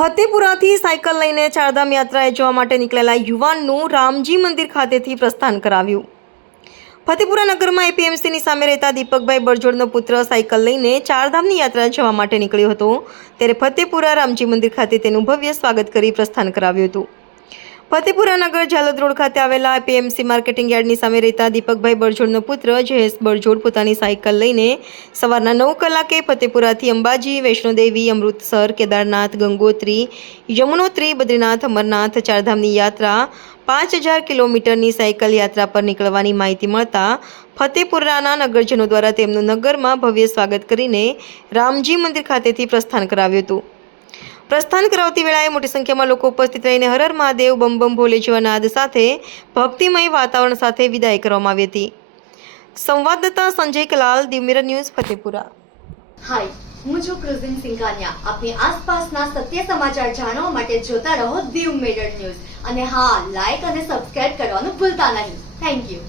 ફતેપુરાથી cycle લઈને ચારધામ યાત્રાએ જવા માટે નીકળેલા યુવાનનું રામજી મંદિર ખાતેથી પ્રસ્થાન કરાવ્યું. ફતેપુરા નગરમાં એપીએમસીની સામે રહેતા દીપકભાઈ બરજોડનો પુત્ર સાયકલ લઈને ચારધામની યાત્રા જવા માટે નીકળ્યો હતો. ત્યારે ફતેપુરા રામજી મંદિર ખાતે તેનું ભવ્ય સ્વાગત કરી પ્રસ્થાન કરાવ્યું હતું. ફતેપુરા નગર ઝાલોદ રોડ ખાતે આવેલા એપીએમસી માર્કેટિંગ યાર્ડની સામે રહેતા દીપકભાઈ બરજોડનો પુત્ર જયેશ બરજોડ પોતાની સાયકલ લઈને સવારના 9 કલાકે ફતેપુરાથી અંબાજી, વૈષ્ણોદેવી, અમૃતસર, કેદારનાથ, ગંગોત્રી, યમુનોત્રી, બદ્રીનાથ, અમરનાથ ચારધામની યાત્રા 5000 કિલોમીટરની સાયકલ યાત્રા પર નીકળવાની માહિતી મળતા ફતેપુરાના નગરજનો દ્વારા તેમનું નગરમાં ભવ્ય સ્વાગત કરીને રામજી મંદિર ખાતેથી પ્રસ્થાન કરાવ્યું હતું. પ્રસ્થાન કરાવતી વેળાએ મોટી સંખ્યામાં લોકો ઉપસ્થિત રહીને હર હર મહાદેવ, બમ બમ ભોલે જેવા નાદ સાથે ભક્તિમય વાતાવરણ સાથે વિદાય કરવામાં આવી હતી. સંવાદદાતા સંજય કલાલ, દીવ મિરર ન્યૂઝ, ફતેપુરા. હાય, હું છું ક્રુઝિન સિંઘાનિયા. આપની આસપાસના સત્ય સમાચાર જાણવા માટે જોતા રહો દીવ મિરર ન્યૂઝ અને હા, લાઈક અને સબસ્ક્રાઇબ કરવાનું ભૂલતા નહીં. Thank you.